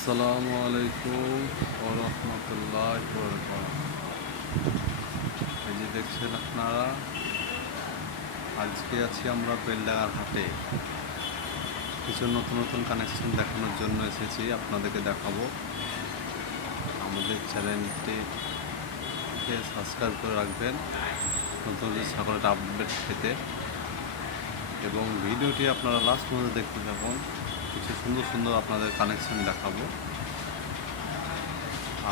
আসসালামু আলাইকুম ওয়া রাহমাতুল্লাহি ওয়া বারাকাতুহু। এই যে দেখছেন আপনারা, আজকে আছি আমরা বেলডাঙার হাটে। কিছু নতুন নতুন কানেকশন দেখানোর জন্য এসেছি, আপনাদেরকে দেখাবো। আমাদের চ্যানেলটিকে সাবস্ক্রাইব করে রাখবেন নতুন ছাগলের আপডেট পেতে, এবং ভিডিওটি আপনারা লাস্ট পর্যন্ত দেখতে থাকুন। কিছু সুন্দর সুন্দর আপনাদের কানেকশন দেখাবো।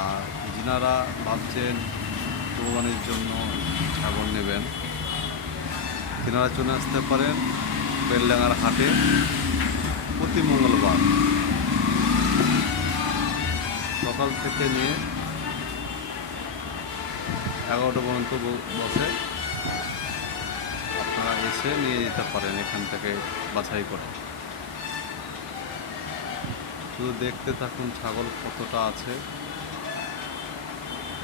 আর যিনারা ভাবছেন কোরবানির জন্য ছাগল নেবেন, তিনারা চলে আসতে পারেন বেলডাঙার হাটে প্রতি মঙ্গলবার সকাল থেকে নিয়ে 11টা পর্যন্ত বসে। আপনারা এসে নিয়ে যেতে পারেন এখান থেকে বাছাই করে। শুধু দেখতে থাকুন ছাগল কতটা আছে,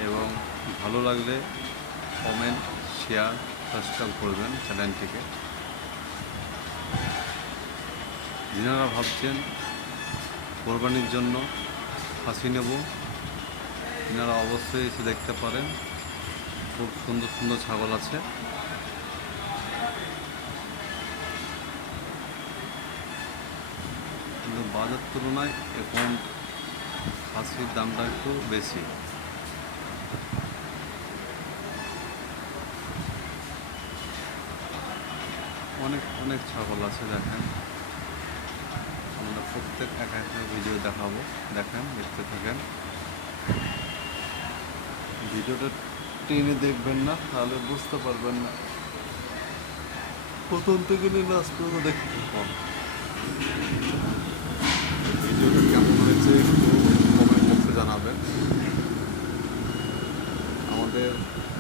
এবং ভালো লাগলে কমেন্ট, শেয়ার, সাবস্ক্রাইব করবেন চ্যানেলটিকে। যিনারা ভাবছেন কোরবানির জন্য খাসি নেব, তিনারা অবশ্যই এসে দেখতে পারেন। খুব সুন্দর সুন্দর ছাগল আছে। কিন্তু বাজার তুলনায় এখন খাসির দামটা একটু বেশি। অনেক অনেক ছাগল আছে, দেখেন। আমরা প্রত্যেক একা একটা ভিডিও দেখাবো, দেখেন, দেখতে থাকেন। ভিডিওটা টেনে দেখবেন না, তাহলে বুঝতে পারবেন না। প্রথম থেকে নিয়ে লাস্ট পর্যন্ত দেখতে থাকুন। ভিডিওটা কেমন হয়েছে একটু কমেন্ট বক্সে জানাবেন। আমাদের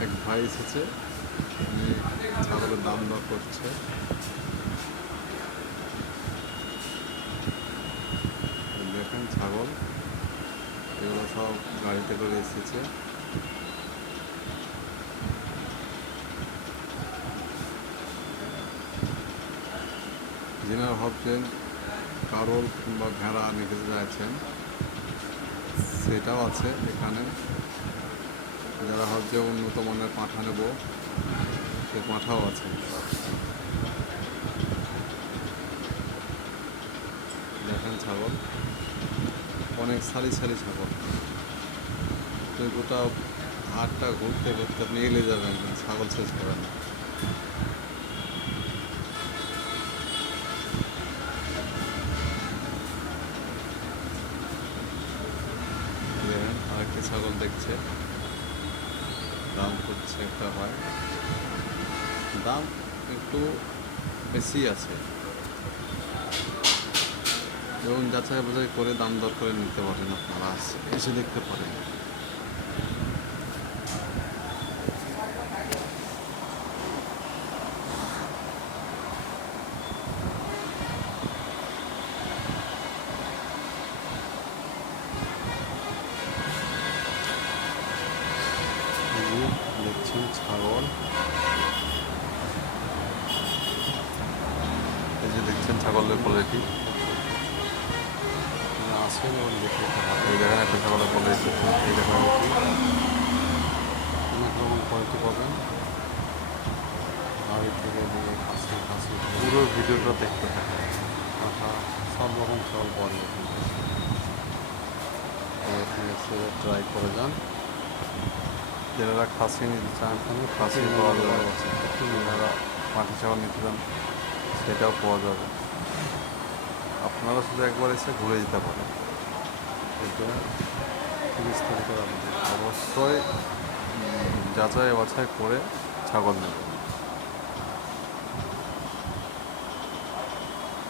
এক ভাই এসেছে, উনি ছাগলের দাম দর করছে। দেখেন ছাগল, এগুলো সব গাড়িতে করে এসেছে। যিনারা ভাবছেন কারোল কিংবা ভেড়া নিতে চাইছেন, সেটাও আছে এখানে। যারা ভাবছে উন্নত মানের পাঁঠা নেব, সে পাঁঠাও আছে। দেখেন ছাগল, অনেক সারি সারি ছাগল। আপনি গোটা হাটটা ঘুরতে ঘুরতে আপনি এলে যাবেন, ছাগল শেষ করেন না। দেখেন আরেকটি ছাগল দেখছে, দাম করছে একটা হয়, দাম একটু বেশি আছে, এবং যাচাই বাছাই করে দাম দর করে নিতে পারেন। আপনারা এসে দেখতে পারেন। দেখছেন ছাগল, এই যে দেখছেন ছাগলের কোয়ালিটি। আসেন এবং দেখে এই দেখেন একটা ছাগলের কোয়ালিটি, এই দেখেন অনেক রকম কোয়ালিটি পাবেন। গাড়ি থেকে নিয়ে খাসি খাসি পুরো ভিডিওটা দেখতে থাকেন। সব রকম ছাগল পাওয়া যায়, এখানে এসে ট্রাই করে যান। যারা খাসি নিতে চান খাসি পাওয়া যাবে, যারা মাটি ছাগল নিতে চান সেটাও পাওয়া যাবে। আপনারা শুধু একবার এসে ঘুরে যেতে পারেন। এটা 30 তারিখের অবশ্যই যাচাই বাছাই করে ছাগল নেবেন।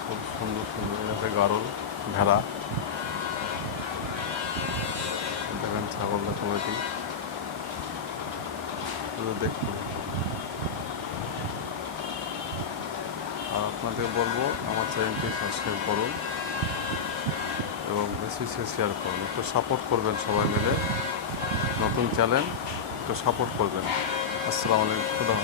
খুব সুন্দর সুন্দর আছে গাড়ল, ভেড়া। দেখেন ছাগলটা কোয়ালিটি, শুধু দেখুন। আর আপনাদের বলবো আমার চ্যানেলটি সাবস্ক্রাইব করুন এবং বেশি বেশি শেয়ার করুন। একটু সাপোর্ট করবেন সবাই মিলে, নতুন চ্যানেল, একটু সাপোর্ট করবেন। আসসালামু আলাইকুম।